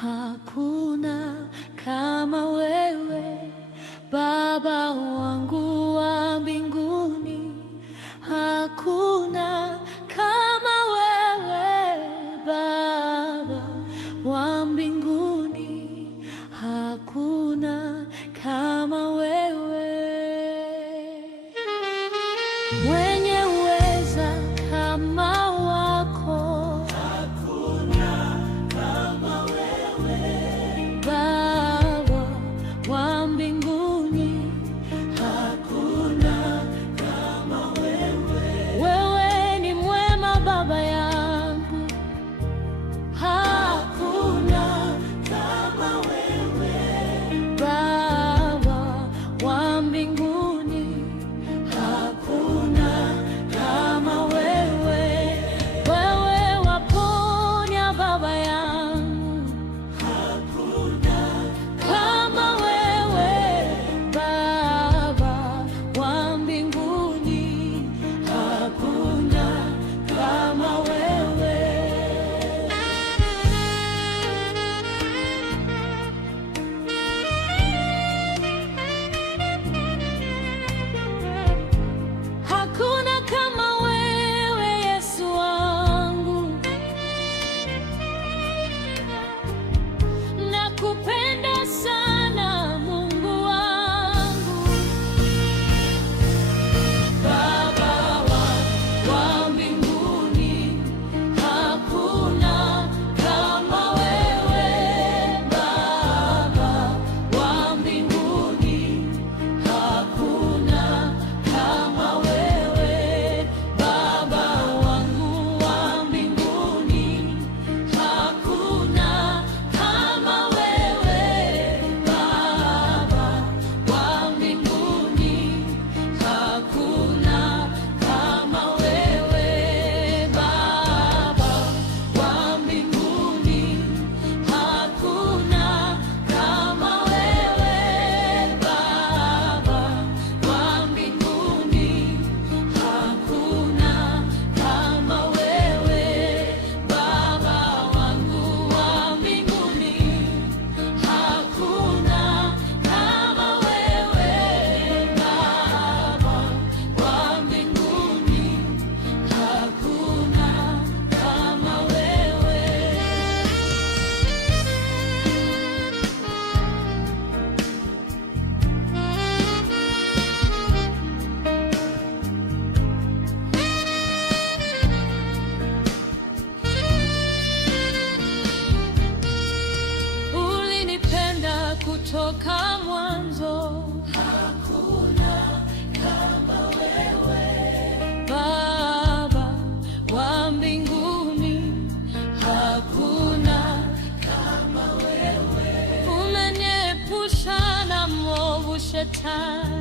Hakuna kama wewe, Baba wangu wa mbinguni. Hakuna kama wewe, Baba wa mbinguni. Hakuna kama wewe, mwenye uweza kama wako. Hakuna kama wewe, Baba wa mbinguni. Hakuna kama wewe, wewe ni mwema Baba yangu. Hakuna kama wewe, Baba wa mbinguni. Hakuna kama wewe, wewe waponya Baba yangu. Hakuna kama wewe, Baba wa mbinguni. Hakuna kama wewe. Hakuna kama wewe, Yesu wangu. Nakupenda sana Mungu wangu. Baba wa mbinguni. Hakuna kama wewe, Baba wa mbinguni. Hakuna kama wewe, Baba wangu wa mbinguni. Hakuna kama wewe, Baba wa mbinguni. Hakuna kama wewe, Baba wa mbinguni. Hakuna kama wewe, Baba wa mbinguni. Hakuna kama wewe, Baba wangu wa mbinguni. Hakuna kama wewe, Baba wa mbinguni. Hakuna kama wewe. Ulinipenda kutoka mwanzo. Hakuna kama wewe, Baba wa mbinguni. Hakuna kama wewe, umeniepusha na mwovu Shetani.